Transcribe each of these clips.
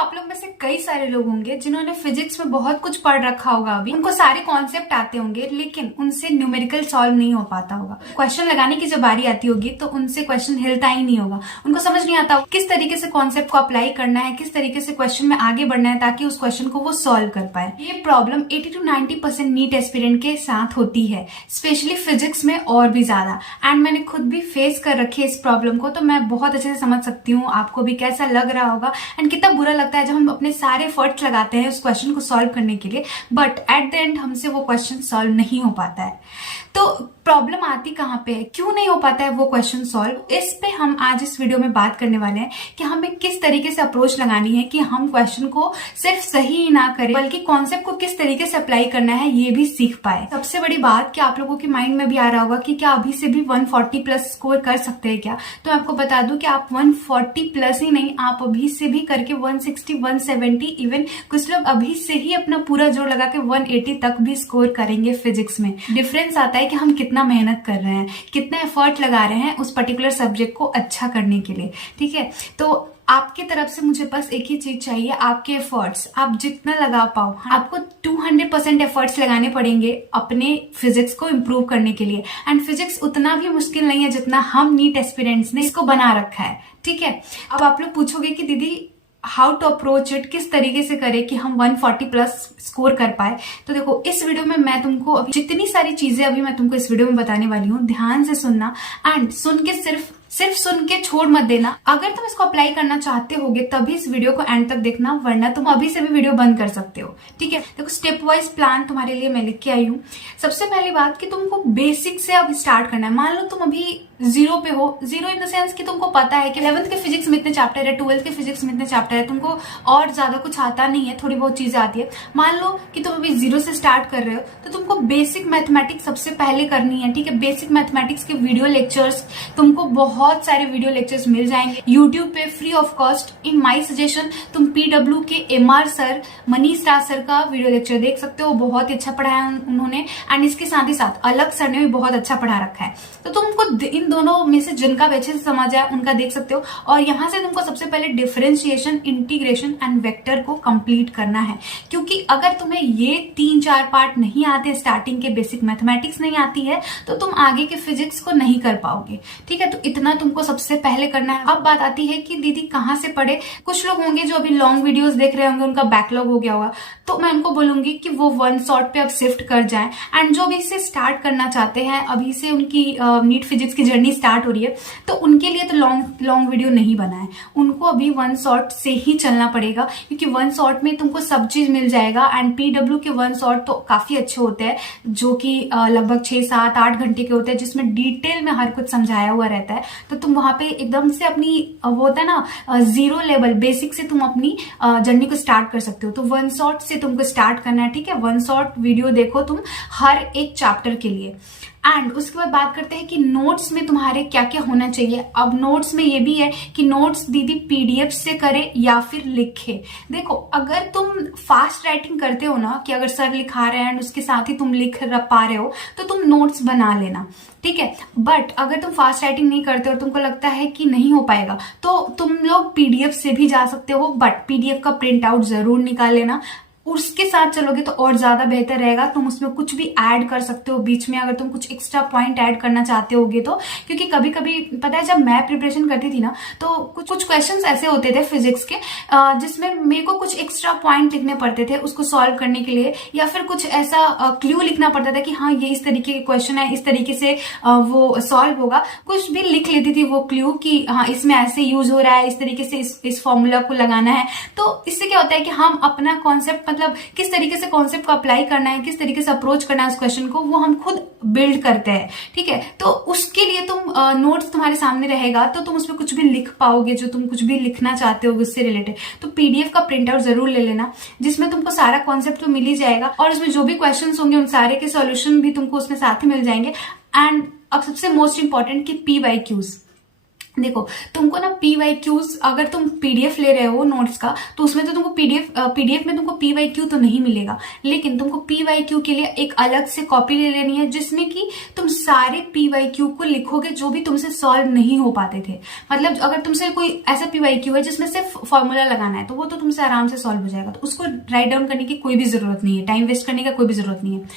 आप लोग में से कई सारे लोग होंगे जिन्होंने फिजिक्स में बहुत कुछ पढ़ रखा होगा, अभी उनको सारे कॉन्सेप्ट आते होंगे, लेकिन उनसे न्यूमेरिकल सॉल्व नहीं हो पाता होगा। क्वेश्चन लगाने की जब बारी आती होगी तो उनसे क्वेश्चन हिलता ही नहीं होगा, उनको समझ नहीं आता किस तरीके से कॉन्सेप्ट को अप्लाई करना है, किस तरीके से क्वेश्चन में आगे बढ़ना है ताकि उस क्वेश्चन को वो सॉल्व कर पाए। ये प्रॉब्लम 80 to 90% नीट एस्पिरेंट के साथ होती है, स्पेशली फिजिक्स में और भी ज्यादा। एंड मैंने खुद भी फेस कर रखी है इस प्रॉब्लम को, तो मैं बहुत अच्छे से समझ सकती हूँ आपको भी कैसा लग रहा होगा एंड कितना बुरा लगता है जब हम अपने सारे एफर्ट्स लगाते हैं उस क्वेश्चन को सॉल्व करने के लिए, बट एट द एंड हमसे वो क्वेश्चन सॉल्व नहीं हो पाता है। तो प्रॉब्लम आती कहाँ पे है, क्यों नहीं हो पाता है वो क्वेश्चन सॉल्व, इस पे हम आज इस वीडियो में बात करने वाले हैं कि हमें किस तरीके से अप्रोच लगानी है कि हम क्वेश्चन को सिर्फ सही ही ना करें बल्कि कॉन्सेप्ट को किस तरीके से अप्लाई करना है ये भी सीख पाए। सबसे बड़ी बात कि आप लोगों के माइंड में भी आ रहा होगा कि क्या अभी से भी 140 प्लस स्कोर कर सकते हैं क्या, तो मैं आपको बता दूं कि आप 140 प्लस ही नहीं, आप अभी से भी करके 160, 170, इवन कुछ लोग अभी से ही अपना पूरा जोर लगा के 180 तक भी स्कोर करेंगे फिजिक्स में। डिफरेंस आता है कि हम कितना मेहनत कर रहे हैं, कितना एफर्ट लगा रहे हैं उस पर्टिकुलर सब्जेक्ट को अच्छा करने के लिए। ठीक है, तो आपकी तरफ से मुझे बस एक ही चीज चाहिए, आपके एफर्ट्स आप जितना लगा पाओ। आपको 200% एफर्ट्स लगाने पड़ेंगे अपने फिजिक्स को इम्प्रूव करने के लिए। एंड फिजिक्स उतना भी मुश्किल नहीं है जितना हम नीट एस्पिरेंट्स ने इसको बना रखा है। ठीक है, अब आप लोग पूछोगे कि दीदी हाउ टू अप्रोच इट, किस तरीके से करें कि हम 140 प्लस स्कोर कर पाए। तो देखो, इस वीडियो में मैं तुमको अभी जितनी सारी चीजें अभी मैं तुमको इस वीडियो में बताने वाली हूँ, ध्यान से सुनना एंड सुन के सिर्फ सुन के छोड़ मत देना। अगर तुम इसको अप्लाई करना चाहते होगे तभी इस वीडियो को एंड तक देखना, वरना तुम अभी से भी वीडियो बंद कर सकते हो। ठीक है, देखो स्टेप वाइज प्लान तुम्हारे लिए मैं लिख के आई हूँ। सबसे पहली बात कि तुमको बेसिक से अब स्टार्ट करना है। मान लो तुम अभी जीरो पे हो, जीरो इन द सेंस कि तुमको पता है कि 11th के फिजिक्स में इतने चैप्टर है, 12th के फिजिक्स में इतने चैप्टर है, तुमको और ज्यादा कुछ आता नहीं है, थोड़ी बहुत चीजें आती है। मान लो कि तुम अभी जीरो से स्टार्ट कर रहे हो, तो तुमको बेसिक मैथमेटिक्स सबसे पहले करनी है। ठीक है, बेसिक मैथमेटिक्स के वीडियो लेक्चर्स, तुमको बहुत सारे वीडियो लेक्चर्स मिल जाएंगे यूट्यूब पे free of cost. In my suggestion तुम PW के MR सर, मनीष राज सर का वीडियो लेक्चर देख सकते हो, बहुत ही अच्छा पढ़ाया उन्होंने। एंड इसके साथ ही साथ अलग सर ने भी बहुत अच्छा पढ़ा रखा है, तो तुमको इन दोनों में से जिनका अच्छे से समझ आए उनका देख सकते हो। और यहाँ से तुमको सबसे पहले डिफरेंशिएशन, इंटीग्रेशन एंड वेक्टर को कंप्लीट करना है, क्योंकि अगर तुम्हें ये 3-4 पार्ट नहीं आते, स्टार्टिंग के बेसिक मैथमेटिक्स नहीं आती है, तो तुम आगे के फिजिक्स को नहीं कर पाओगे। ठीक है, तो इतना तुमको सबसे पहले करना है। अब बात आती है कि दीदी कहाँ से पढ़े। कुछ लोग होंगे जो अभी लॉन्ग वीडियोस देख रहे होंगे, उनका बैकलॉग हो गया होगा, तो मैं उनको बोलूंगी कि वो वन शॉट पे अब शिफ्ट कर जाएं। एंड जो भी इसे स्टार्ट करना चाहते हैं, अभी से उनकी नीट फिजिक्स की जर्नी स्टार्ट हो रही है, तो उनके लिए तो लॉन्ग वीडियो नहीं बना है, उनको अभी वन शॉट से ही चलना पड़ेगा, क्योंकि वन शॉट में तुमको सब चीज मिल जाएगा। एंड PW के वन शॉट तो काफी अच्छे होते हैं, जो कि लगभग 6, 7, 8 घंटे के होते हैं, जिसमें डिटेल में हर कुछ समझाया हुआ रहता है। तो तुम वहां पे एकदम से अपनी वो होता है ना जीरो लेवल, बेसिक से तुम अपनी जर्नी को स्टार्ट कर सकते हो। तो वन शॉट से तुमको स्टार्ट करना है। ठीक है, वन शॉट वीडियो देखो तुम हर एक चैप्टर के लिए। एंड उसके बाद बात करते हैं कि नोट्स में तुम्हारे क्या क्या होना चाहिए। अब नोट्स में ये भी है कि नोट्स दीदी PDF से करे या फिर लिखे। देखो, अगर तुम फास्ट राइटिंग करते हो ना, कि अगर सर लिखा रहे हैं एंड उसके साथ ही तुम लिख पा रहे हो, तो तुम नोट्स बना लेना। ठीक है, बट अगर तुम फास्ट राइटिंग नहीं करते और तुमको लगता है कि नहीं हो पाएगा, तो तुम लोग PDF से भी जा सकते हो, बट PDF का प्रिंट आउट जरूर निकाल लेना। उसके साथ चलोगे तो और ज्यादा बेहतर रहेगा। तुम उसमें कुछ भी ऐड कर सकते हो बीच में, अगर तुम कुछ एक्स्ट्रा पॉइंट ऐड करना चाहते होगे तो। क्योंकि कभी कभी पता है, जब मैं प्रिपरेशन करती थी ना, तो कुछ क्वेश्चंस ऐसे होते थे फिजिक्स के जिसमें मेरे को कुछ एक्स्ट्रा पॉइंट लिखने पड़ते थे उसको सॉल्व करने के लिए, या फिर कुछ ऐसा क्लू लिखना पड़ता था कि हाँ ये इस तरीके के क्वेश्चन है, इस तरीके से वो सॉल्व होगा। कुछ भी लिख लेती थी वो क्लू कि हाँ इसमें ऐसे यूज हो रहा है, इस तरीके से इस फॉर्मूला को लगाना है। तो इससे क्या होता है कि हम अपना कॉन्सेप्ट, मतलब किस तरीके से कॉन्सेप्ट को अप्लाई करना है, किस तरीके से अप्रोच करना है उस क्वेश्चन को, वो हम खुद बिल्ड करते हैं। ठीक है, तो उसके लिए तुम नोट्स तुम्हारे सामने रहेगा, तो तुम उसमें कुछ भी लिख पाओगे, जो तुम कुछ भी लिखना चाहते हो उससे रिलेटेड। तो PDF का प्रिंट आउट जरूर ले लेना, जिसमें तुमको सारा कॉन्सेप्ट तो मिल ही जाएगा, और उसमें जो भी क्वेश्चन होंगे उन सारे के सॉल्यूशन भी तुमको उसमें साथ ही मिल जाएंगे। एंड अब सबसे मोस्ट इंपॉर्टेंट कि PYQs। देखो, तुमको ना PYQs, अगर तुम PDF ले रहे हो नोट्स का, तो उसमें तो तुमको PDF में तुमको PYQ तो नहीं मिलेगा, लेकिन तुमको PYQ के लिए एक अलग से कॉपी ले लेनी है, जिसमें कि तुम सारे PYQ को लिखोगे जो भी तुमसे सॉल्व नहीं हो पाते थे। मतलब अगर तुमसे कोई ऐसा PYQ है जिसमें सिर्फ फॉर्मूला लगाना है, तो वो तो तुमसे आराम से सॉल्व हो जाएगा, तो उसको राइट डाउन करने की कोई भी जरूरत नहीं है, टाइम वेस्ट करने का कोई भी जरूरत नहीं है।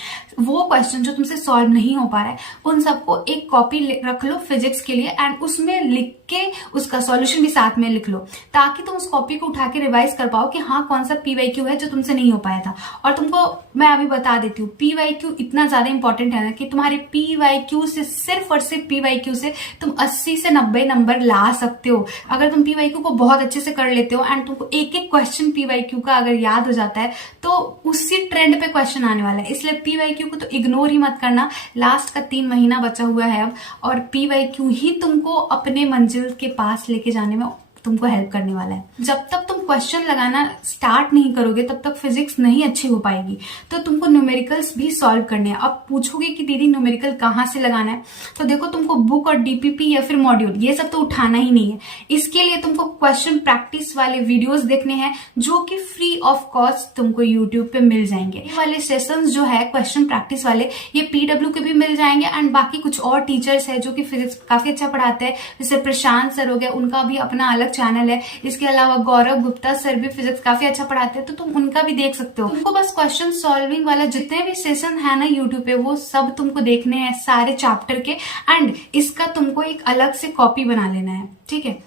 वो क्वेश्चन जो तुमसे सॉल्व नहीं हो पा रहा है, उन सबको एक कॉपी रख लो फिजिक्स के लिए, एंड उसमें लिख के उसका सॉल्यूशन भी साथ में लिख लो, ताकि तुम उस कॉपी को उठा के रिवाइज कर पाओ कि हाँ कौन सा PYQ है जो तुमसे नहीं हो पाया था। और तुमको मैं अभी बता देती हूँ, PYQ इतना ज्यादा इंपॉर्टेंट है ना कि तुम्हारे PYQ से, सिर्फ और सिर्फ PYQ से तुम 80 से 90 नंबर ला सकते हो। अगर तुम PYQ को बहुत अच्छे से कर लेते हो एंड तुमको एक एक क्वेश्चन PYQ का अगर याद हो जाता है, तो उसी ट्रेंड पे क्वेश्चन आने वाला है। इसलिए PYQ को तो इग्नोर ही मत करना। लास्ट का 3 महीना बचा हुआ है अब, और PYQ ही तुमको अपने मंजिल के पास लेके जाने में तुमको हेल्प करने वाला है। जब तक तुम क्वेश्चन लगाना स्टार्ट नहीं करोगे, तब तक फिजिक्स नहीं अच्छी हो पाएगी। तो तुमको न्यूमेरिकल्स भी सॉल्व करने हैं। अब पूछोगे कि दीदी न्यूमेरिकल कहाँ से लगाना है, तो देखो, तुमको बुक और DPP या फिर मॉड्यूल, ये सब तो उठाना ही नहीं है। इसके लिए तुमको क्वेश्चन प्रैक्टिस वाले वीडियोस देखने हैं, जो कि फ्री ऑफ कॉस्ट तुमको यूट्यूब पे मिल जाएंगे। ये वाले सेशंस जो है क्वेश्चन प्रैक्टिस वाले, ये PW के भी मिल जाएंगे, एंड बाकी कुछ और टीचर्स है जो कि फिजिक्स काफी अच्छा पढ़ाते हैं, जैसे प्रशांत सर हो गया, उनका भी अपना अलग चैनल है। इसके अलावा गौरव गुप्ता सर भी फिजिक्स काफी अच्छा पढ़ाते हैं, तो तुम उनका भी देख सकते हो। तुमको बस क्वेश्चन सॉल्विंग वाला जितने भी सेशन है ना यूट्यूब पे, वो सब तुमको देखने हैं सारे चैप्टर के, एंड इसका तुमको एक अलग से कॉपी बना लेना है, ठीक है।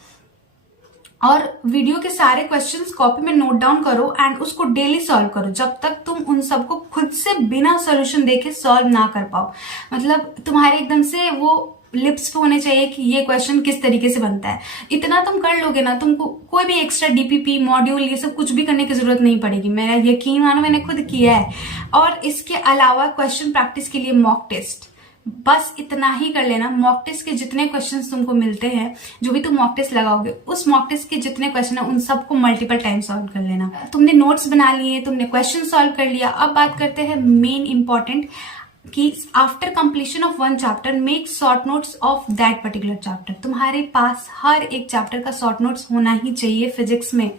और वीडियो के सारे क्वेश्चंस कॉपी में नोट डाउन करो एंड उसको डेली सॉल्व करो, जब तक तुम उन सबको खुद से बिना सॉल्यूशन देखे सॉल्व ना कर पाओ। मतलब तुम्हारे एकदम से वो लिप्स पे होने चाहिए कि ये क्वेश्चन किस तरीके से बनता है। इतना तुम कर लोगे ना, तुमको कोई भी एक्स्ट्रा DPP मॉड्यूल ये सब कुछ भी करने की जरूरत नहीं पड़ेगी। मेरा यकीन मानो, मैंने खुद किया है। और इसके अलावा क्वेश्चन प्रैक्टिस के लिए मॉक टेस्ट, बस इतना ही कर लेना। मॉक टेस्ट के जितने क्वेश्चंस तुमको मिलते हैं, जो भी तुम मॉक टेस्ट लगाओगे, उस मॉक टेस्ट के जितने क्वेश्चन है उन सबको मल्टीपल टाइम सॉल्व कर लेना। तुमने नोट्स बना लिए, तुमने क्वेश्चन सॉल्व कर लिया। अब बात करते हैं मेन इंपॉर्टेंट, कि after completion of 1 chapter make short notes of that particular chapter. तुम्हारे पास हर एक चैप्टर का शॉर्ट नोट्स होना ही चाहिए फिजिक्स में।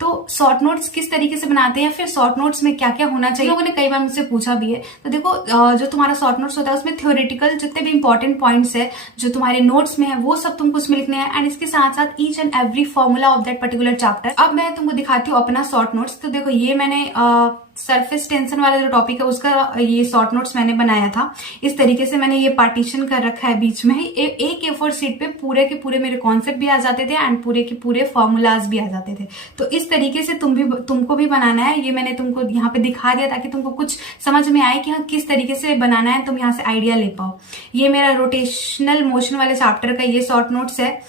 तो शॉर्ट नोट्स किस तरीके से बनाते हैं, फिर शॉर्ट नोट्स में क्या क्या होना चाहिए, लोगों ने कई बार मुझसे पूछा भी है। तो देखो, जो तुम्हारा शॉर्ट नोट्स होता है उसमें थ्योरेटिकल जितने भी इंपॉर्टेंट पॉइंट्स है जो तुम्हारे नोट्स में है, वो सब तुमको उसमें लिखने हैं, एंड इसके साथ साथ each and every formula of that particular chapter. अब मैं तुमको दिखाती हूँ अपना शॉर्ट नोट्स। तो देखो, ये मैंने सरफेस टेंशन वाला जो टॉपिक है उसका ये शॉर्ट नोट्स मैंने बनाया था। इस तरीके से मैंने ये पार्टीशन कर रखा है बीच में ही। एक A4 शीट पे पूरे के पूरे मेरे कॉन्सेप्ट भी आ जाते थे एंड पूरे के पूरे फॉर्मूलाज भी आ जाते थे। तो इस तरीके से तुमको भी बनाना है। ये मैंने तुमको यहाँ पे दिखा दिया ताकि तुमको कुछ समझ में आए कि हाँ किस तरीके से बनाना है, तुम यहाँ से आइडिया ले पाओ। ये मेरा रोटेशनल मोशन वाले चैप्टर का ये शॉर्ट नोट्स है।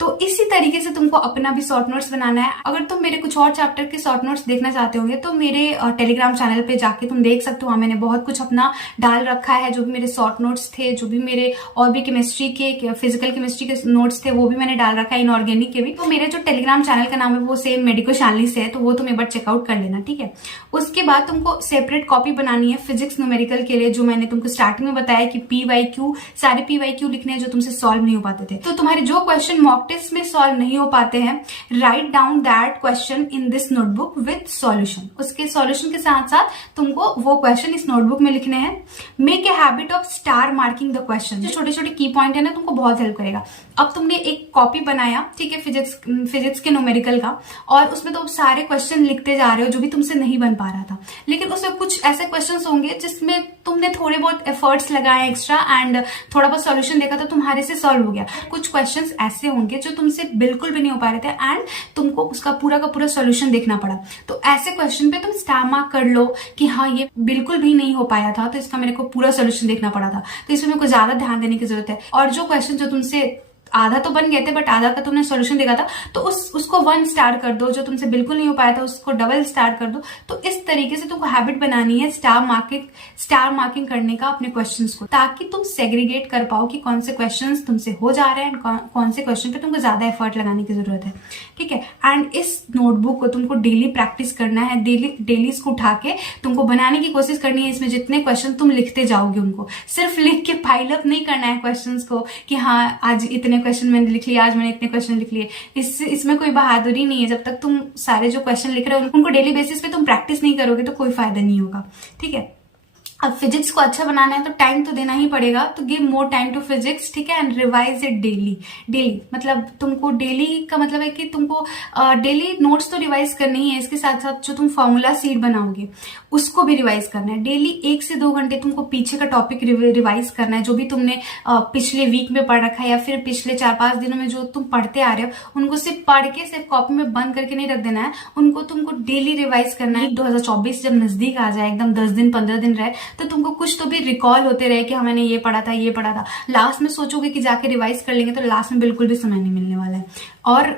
तो इसी तरीके से तुमको अपना भी शॉर्ट नोट्स बनाना है। अगर तुम मेरे कुछ और चैप्टर के शॉर्ट नोट्स देखना चाहते होंगे तो मेरे टेलीग्राम चैनल पे जाके तुम देख सकते हो। मैंने बहुत कुछ अपना डाल रखा है, जो भी मेरे शॉर्ट नोट्स थे, जो भी मेरे और भी केमिस्ट्री के, फिजिकल केमिस्ट्री के नोट्स थे, वो भी मैंने डाल रखा है, इनऑर्गेनिक के भी। तो मेरे जो टेलीग्राम चैनल का नाम है वो सेम मेडिको शालिनी से है, तो वो तुम एक बार चेकआउट कर लेना, ठीक है। उसके बाद तुमको सेपरेट कॉपी बनानी है फिजिक्स न्यूमेरिकल के लिए, जो मैंने तुमको स्टार्टिंग में बताया कि PYQ, सारे PYQ लिखने हैं जो तुमसे सॉल्व नहीं हो पाते थे। तो तुम्हारे जो क्वेश्चन मॉक टेस्ट में सॉल्व नहीं हो पाते हैं, write down that question in this notebook with solution. उसके सॉल्यूशन के साथ साथ तुमको वो क्वेश्चन इस नोटबुक में लिखने हैं। Make a habit of star marking the question. जो छोटे छोटे की पॉइंट है ना, तुमको बहुत हेल्प करेगा। अब तुमने एक कॉपी बनाया, ठीक है, फिजिक्स के न्यूमेरिकल का, और उसमें तो सारे क्वेश्चन लिखते जा रहे हो जो भी तुमसे नहीं बन पा रहा था। लेकिन उसमें कुछ ऐसे क्वेश्चन होंगे जिसमें तुमने थोड़े बहुत एफर्ट्स लगाए एक्स्ट्रा एंड थोड़ा बहुत सॉल्यूशन देखा तो तुम्हारे से सॉल्व हो गया। कुछ क्वेश्चंस ऐसे होंगे जो तुमसे बिल्कुल भी नहीं हो पा रहे थे एंड तुमको उसका पूरा का पूरा सॉल्यूशन देखना पड़ा। तो ऐसे क्वेश्चन पे तुम स्टार मार्क कर लो कि हाँ ये बिल्कुल भी नहीं हो पाया था, तो इसका मेरे को पूरा सॉल्यूशन देखना पड़ा था, तो इसमें मेरे को ज्यादा ध्यान देने की जरूरत है। और जो क्वेश्चन जो तुमसे आधा तो बन गए थे बट आधा का तुमने सॉल्यूशन देखा था, तो उसको 1 स्टार कर दो। जो तुमसे बिल्कुल नहीं हो पाया था उसको डबल स्टार कर दो। तो इस तरीके से तुमको हैबिट बनानी है स्टार मार्किंग करने का अपने क्वेश्चंस को, ताकि तुम सेग्रीगेट कर पाओ कि कौन से क्वेश्चंस तुमसे हो जा रहे हैं, कौन से क्वेश्चन पे तुमको ज्यादा एफर्ट लगाने की जरूरत है, ठीक है। एंड इस नोटबुक को तुमको डेली प्रैक्टिस करना है, डेली इसको उठा के तुमको बनाने की कोशिश करनी है। इसमें जितने क्वेश्चन तुम लिखते जाओगे उनको सिर्फ लिख के फाइल अप नहीं करना है क्वेश्चन को कि हाँ आज इतने क्वेश्चन मैंने लिख लिए, आज मैंने इतने क्वेश्चन लिख लिए। इसमें कोई बहादुरी नहीं है। जब तक तुम सारे जो क्वेश्चन लिख रहे हो उनको डेली बेसिस पे तुम प्रैक्टिस नहीं करोगे तो कोई फायदा नहीं होगा, ठीक है। अब फिजिक्स को अच्छा बनाना है तो टाइम तो देना ही पड़ेगा, तो give more time to physics, ठीक है, and revise it daily. Daily मतलब तुमको डेली का मतलब है कि तुमको डेली नोट्स तो रिवाइज करनी ही है, इसके साथ साथ जो तुम फॉर्मूला सीट बनाओगे उसको भी रिवाइज करना है। डेली 1 से 2 घंटे तुमको पीछे का टॉपिक रिवाइज करना है, जो भी तुमने पिछले वीक में पढ़ रखा है या फिर पिछले 4-5 दिनों में जो तुम पढ़ते आ रहे हो उनको सिर्फ पढ़ के सिर्फ कॉपी में बंद करके नहीं रख देना है, उनको तुमको डेली रिवाइज करना है। 2024 जब नजदीक आ जाए, एकदम 10 दिन 15 दिन रहे, तो तुमको कुछ तो भी रिकॉल होते रहे कि हाँ मैंने ये पढ़ा था, ये पढ़ा था। लास्ट में सोचोगे कि जाके रिवाइज कर लेंगे तो लास्ट में बिल्कुल भी समय नहीं मिलने वाला है। और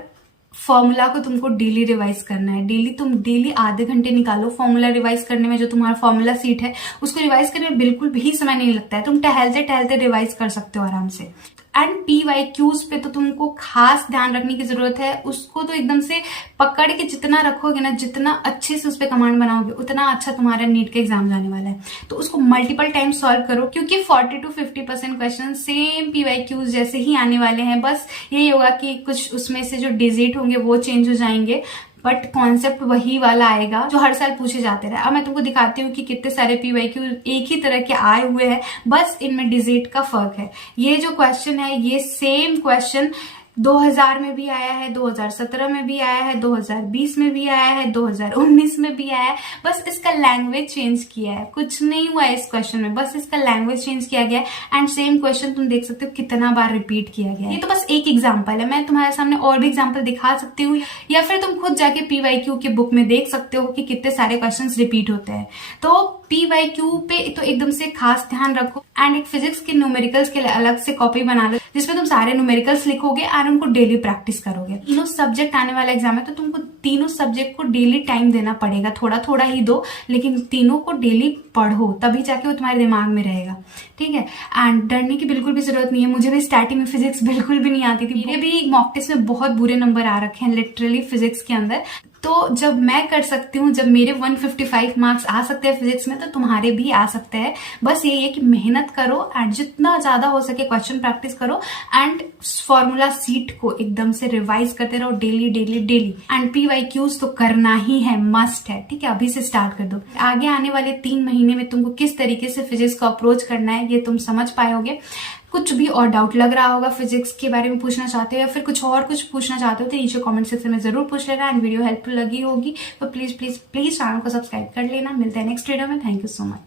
फॉर्मूला को तुमको डेली रिवाइज करना है। डेली आधे घंटे निकालो फॉर्मूला रिवाइज करने में। जो तुम्हारा फॉर्मूला सीट है उसको रिवाइज करने में बिल्कुल भी समय नहीं लगता है, तुम टहलते टहलते रिवाइज कर सकते हो आराम से। एंड PYQs पे तो तुमको खास ध्यान रखने की जरूरत है, उसको तो एकदम से पकड़ के जितना रखोगे ना, जितना अच्छे से उस पर कमांड बनाओगे उतना अच्छा तुम्हारा नीट का एग्जाम जाने वाला है। तो उसको मल्टीपल टाइम सॉल्व करो, क्योंकि 40 to 50% क्वेश्चन सेम PYQs जैसे ही आने वाले हैं। बस यही होगा कि कुछ उसमें से जो डिजिट होंगे वो चेंज हो जाएंगे, बट कॉन्सेप्ट वही वाला आएगा जो हर साल पूछे जाते रहे। अब मैं तुमको दिखाती हूँ कि कितने सारे PYQ एक ही तरह के आए हुए हैं, बस इनमें डिजिट का फर्क है। ये जो क्वेश्चन है ये सेम क्वेश्चन 2000 में भी आया है, 2017 में भी आया है, 2020 में भी आया है, 2019 में भी आया है। बस इसका लैंग्वेज चेंज किया है, कुछ नहीं हुआ है इस क्वेश्चन में, बस इसका लैंग्वेज चेंज किया गया है। एंड सेम क्वेश्चन तुम देख सकते हो कितना बार रिपीट किया गया है। ये तो बस एक एग्जाम्पल है, मैं तुम्हारे सामने और भी एग्जाम्पल दिखा सकती हूँ, या फिर तुम खुद जाके PYQ के बुक में देख सकते हो कि कितने सारे क्वेश्चन रिपीट होते हैं। तो PYQ पे तो एकदम से खास ध्यान रखो। एंड एक फिजिक्स के न्यूमेरिकल्स के लिए अलग से कॉपी बना लो जिसमें तुम सारे न्यूमेरिकल्स लिखोगे और उनको डेली प्रैक्टिस करोगे। तीनों सब्जेक्ट आने वाला एग्जाम है तो तुमको तीनों सब्जेक्ट को डेली टाइम देना पड़ेगा, थोड़ा थोड़ा ही दो, लेकिन तीनों को डेली पढ़ो, तभी जाके वो तुम्हारे दिमाग में रहेगा, ठीक है। एंड डरने की बिल्कुल भी जरूरत नहीं है। मुझे भी स्टार्टिंग में फिजिक्स बिल्कुल भी नहीं आती थी, मेरे भी मॉक टेस्ट में बहुत बुरे नंबर आ रखे हैं लिटरली फिजिक्स के अंदर। तो जब मैं कर सकती हूँ, जब मेरे 155 मार्क्स आ सकते हैं फिजिक्स में, तो तुम्हारे भी आ सकते हैं। बस यही है कि मेहनत करो एंड जितना ज्यादा हो सके क्वेश्चन प्रैक्टिस करो एंड फॉर्मूला सीट को एकदम से रिवाइज करते रहो daily daily daily. And PYQs तो करना ही है, मस्ट है, ठीक है। अभी से स्टार्ट कर दो। आगे आने वाले 3 महीने में तुमको किस तरीके से फिजिक्स को अप्रोच करना है ये तुम समझ पाओगे। कुछ भी और डाउट लग रहा होगा, फिजिक्स के बारे में पूछना चाहते हो या फिर कुछ पूछना चाहते हो तो नीचे कमेंट सेक्शन में जरूर पूछ लेना। एंड वीडियो हेल्पफुल लगी होगी तो प्लीज प्लीज प्लीज चैनल को सब्सक्राइब कर लेना। मिलते हैं नेक्स्ट वीडियो में। Thank you so much.